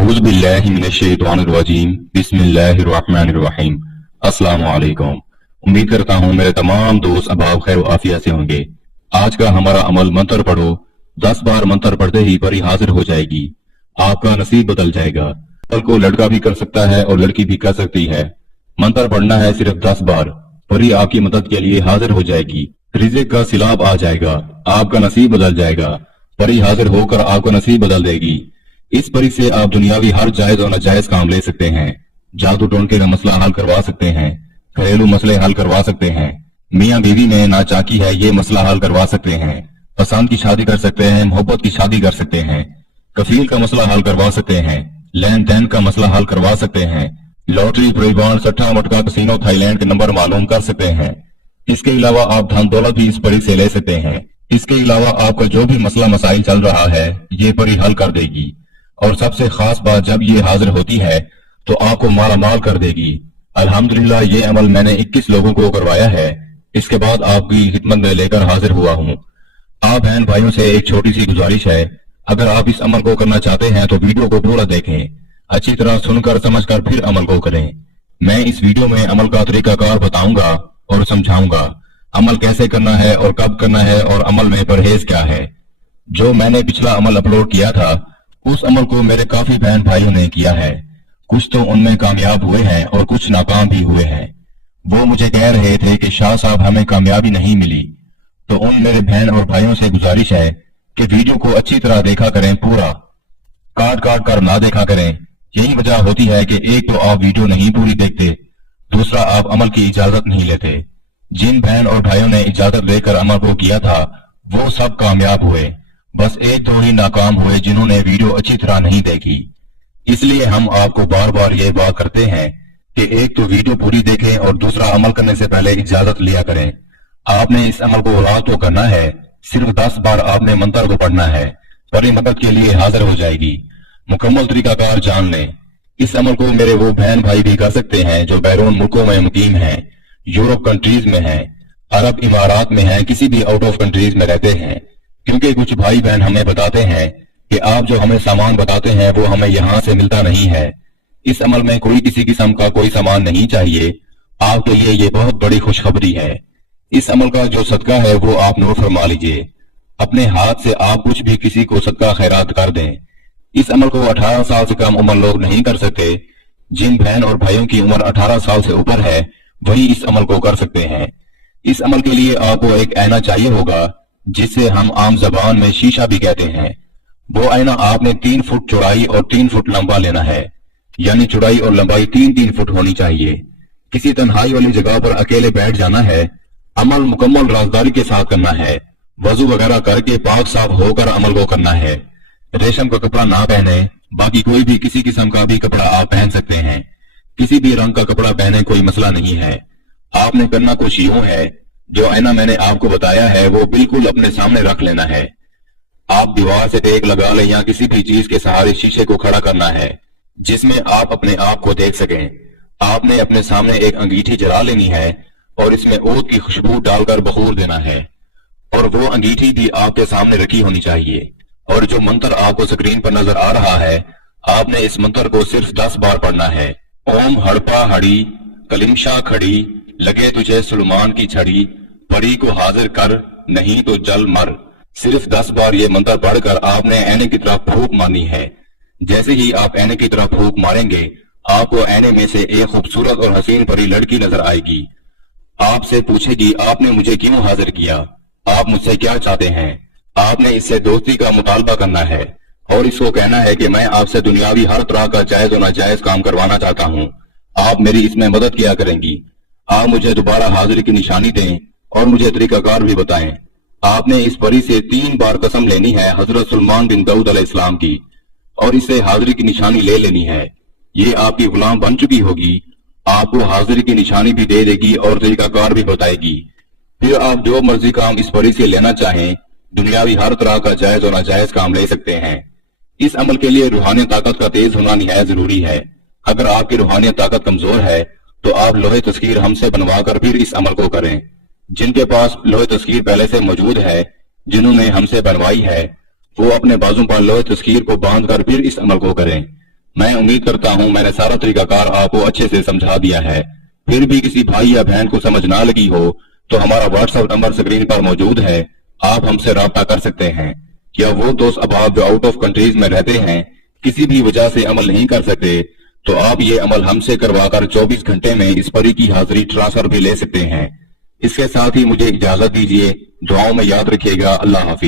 औज़ु बिल्लाहि मिनश्शैतानिर्रजीम बिस्मिल्लाहिर्रहमानिर्रहीम। अस्सलामु अलैकुम। उम्मीद करता हूँ मेरे तमाम दोस्त अहबाब खैर आफियत से होंगे। आज का हमारा अमल मंत्र पढ़ो। 10 बार मंत्र पढ़ते ही परी हाजिर हो जाएगी। आपका नसीब बदल जाएगा। अमल को लड़का भी कर सकता है और लड़की भी कर सकती है। मंत्र पढ़ना है सिर्फ 10 बार। परी आपकी मदद के लिए हाजिर हो जाएगी। रिज़्क़ का सिलाब आ जाएगा। आपका नसीब बदल जाएगा। परी हाजिर होकर आपका नसीब बदल देगी। इस परी से आप दुनियावी हर जायज और नाजायज काम ले सकते हैं। जादू टोनके का मसला हल करवा सकते हैं। घरेलू मसले हल करवा सकते हैं। मियाँ बीवी में नाचाकी है, ये मसला हल करवा सकते हैं। पसंद की शादी कर सकते हैं। मोहब्बत की शादी कर सकते हैं। कफील का मसला हल करवा सकते हैं। लेन देन का मसला हल करवा सकते हैं। लॉटरी, परिवार, सट्टा मटका, कसीनो, थाईलैंड के नंबर मालूम कर सकते हैं। इसके अलावा आप धन दौलत भी इस परी से ले सकते हैं। इसके अलावा आपका जो भी मसला मसाइल चल रहा है ये परी हल कर देगी। और सबसे खास बात, जब ये हाजिर होती है तो आपको माला माल कर देगी। अल्हम्दुलिल्लाह ये अमल मैंने 21 लोगों को करवाया है। इसके बाद आपकी खिदमत में लेकर हाजिर हुआ हूँ। आप बहन भाइयों से एक छोटी सी गुजारिश है, अगर आप इस अमल को करना चाहते हैं तो वीडियो को पूरा देखें, अच्छी तरह सुनकर समझकर फिर अमल को करें। मैं इस वीडियो में अमल का तरीकाकार बताऊंगा और समझाऊंगा। अमल कैसे करना है और कब करना है और अमल में परहेज क्या है। जो मैंने पिछला अमल अपलोड किया था उस अमल को मेरे काफी बहन भाइयों ने किया है। कुछ तो उनमें कामयाब हुए हैं और कुछ नाकाम भी हुए हैं। वो मुझे कह रहे थे कि शाह साहब हमें कामयाबी नहीं मिली। तो उन मेरे बहन और भाइयों से गुजारिश है कि वीडियो को अच्छी तरह देखा करें, पूरा काट काट कर ना देखा करें। यही वजह होती है कि एक तो आप वीडियो नहीं पूरी देखते, दूसरा आप अमल की इजाजत नहीं लेते। जिन बहन और भाइयों ने इजाजत लेकर अमल को किया था वो सब कामयाब हुए। बस एक दो ही नाकाम हुए जिन्होंने वीडियो अच्छी तरह नहीं देखी। इसलिए हम आपको बार बार ये बात करते हैं कि एक तो वीडियो पूरी देखें और दूसरा अमल करने से पहले इजाजत लिया करें। आपने इस अमल को रात तो करना है, सिर्फ 10 बार आपने मंत्र को पढ़ना है। परी मदद के लिए हाजिर हो जाएगी। मुकम्मल तरीकाकार जान लें। इस अमल को मेरे वो बहन भाई भी कर सकते हैं जो बैरून मुल्कों में मुकीम हैं, यूरोप कंट्रीज में हैं, अरब इमारात में हैं, किसी भी आउट ऑफ कंट्रीज में रहते हैं। क्योंकि कुछ भाई बहन हमें बताते हैं कि आप जो हमें सामान बताते हैं वो हमें यहाँ से मिलता नहीं है। इस अमल में कोई किसी किस्म का कोई सामान नहीं चाहिए। आपके लिए ये बहुत बड़ी खुशखबरी है। इस अमल का जो सदका है वो आप नोट फरमा लीजिए। अपने हाथ से आप कुछ भी किसी को सदका खैरात कर दें। इस अमल को 18 साल से कम उम्र लोग नहीं कर सकते। जिन बहन और भाइयों की उम्र 18 साल से ऊपर है वही इस अमल को कर सकते हैं। इस अमल के लिए आपको एक आईना चाहिए होगा, जिसे हम आम जबान में शीशा भी कहते हैं। वो आईना आपने 3 फुट चौड़ाई और 3 फुट लंबा लेना है, यानी चौड़ाई और लंबाई 3-3 फुट होनी चाहिए। किसी तन्हाई वाली जगह पर अकेले बैठ जाना है। अमल मुकम्मल राजदारी के साथ करना है। वजू वगैरह करके पाक साफ होकर अमल को करना है। रेशम का कपड़ा ना पहने, बाकी कोई भी किसी किस्म का भी कपड़ा आप पहन सकते हैं। किसी भी रंग का कपड़ा पहने कोई मसला नहीं है। आपने करना कुछ यूं है, जो आईना मैंने आपको बताया है वो बिल्कुल अपने सामने रख लेना है। आप दीवार से टेक लगा लें या किसी भी चीज के सहारे शीशे को खड़ा करना है जिसमें आप अपने आप को देख सकें। आपने अपने सामने एक अंगीठी जला लेनी है और इसमें ऊद की खुशबू डालकर बखूर देना है। और वो अंगीठी भी आपके सामने रखी होनी चाहिए। और जो मंत्र आपको स्क्रीन पर नजर आ रहा है, आपने इस मंत्र को सिर्फ 10 बार पढ़ना है। ओम हड़पा हड़ी कलिमशा खड़ी, लगे तुझे सुलेमान की छड़ी, परी को हाजिर कर नहीं तो जल मर। सिर्फ 10 बार ये मंत्र पढ़कर आपने ऐने की तरफ फूंक मारनी है। जैसे ही आप ऐने की तरफ फूंक मारेंगे आपको ऐने में से एक खूबसूरत और हसीन परी लड़की नजर आएगी। आपसे पूछेगी आपने मुझे क्यों हाजिर किया, आप मुझसे क्या चाहते हैं। आपने इससे दोस्ती का मुतालबा करना है और इसको कहना है कि मैं आपसे दुनियावी हर तरह का जायज और नाजायज काम करवाना चाहता हूँ। आप मेरी इसमें मदद किया करेंगी। आप मुझे दोबारा हाजिरी की निशानी दें और मुझे तरीकाकार भी बताएं। आपने इस परी से 3 बार कसम लेनी है हजरत सुलेमान बिन दाऊद अलैहिस्सलाम की और इससे हाजिरी की निशानी ले लेनी है। ये आपकी गुलाम बन चुकी होगी। आपको हाजिरी की निशानी भी दे देगी और तरीकाकार भी बताएगी। फिर आप जो मर्जी काम इस परी से लेना चाहें, दुनियावी हर तरह का जायज और नाजायज काम ले सकते हैं। इस अमल के लिए रूहानी ताकत का तेज होना निहायत जरूरी है। अगर आपकी रूहानी ताकत कमजोर है तो आप लोहे तस्कीर हमसे बनवाकर फिर इस अमल को करें। जिनके पास लोहे तस्कीर पहले से मौजूद है, जिन्होंने हमसे बनवाई है, वो अपने बाजू पर लोहे तस्कीर को बांध कर फिर इस अमल को करें। میں امید کرتا ہوں میں نے سارا طریقہ کار آپ کو اچھے سے سمجھا دیا ہے۔ پھر بھی کسی بھائی یا بہن کو سمجھ نہ لگی ہو تو ہمارا واٹس ایپ نمبر سکرین پر موجود ہے، آپ ہم سے رابطہ کر سکتے ہیں۔ یا وہ دوست احباب جو آؤٹ آف کنٹریز میں رہتے ہیں، کسی بھی وجہ سے عمل نہیں کر سکتے، تو آپ یہ عمل ہم سے کروا کر 24 گھنٹے میں اس پری کی حاضری ٹرانسفر بھی لے سکتے ہیں۔ اس کے ساتھ ہی مجھے اجازت دیجیے، دعاؤں میں یاد رکھیے گا۔ اللہ حافظ۔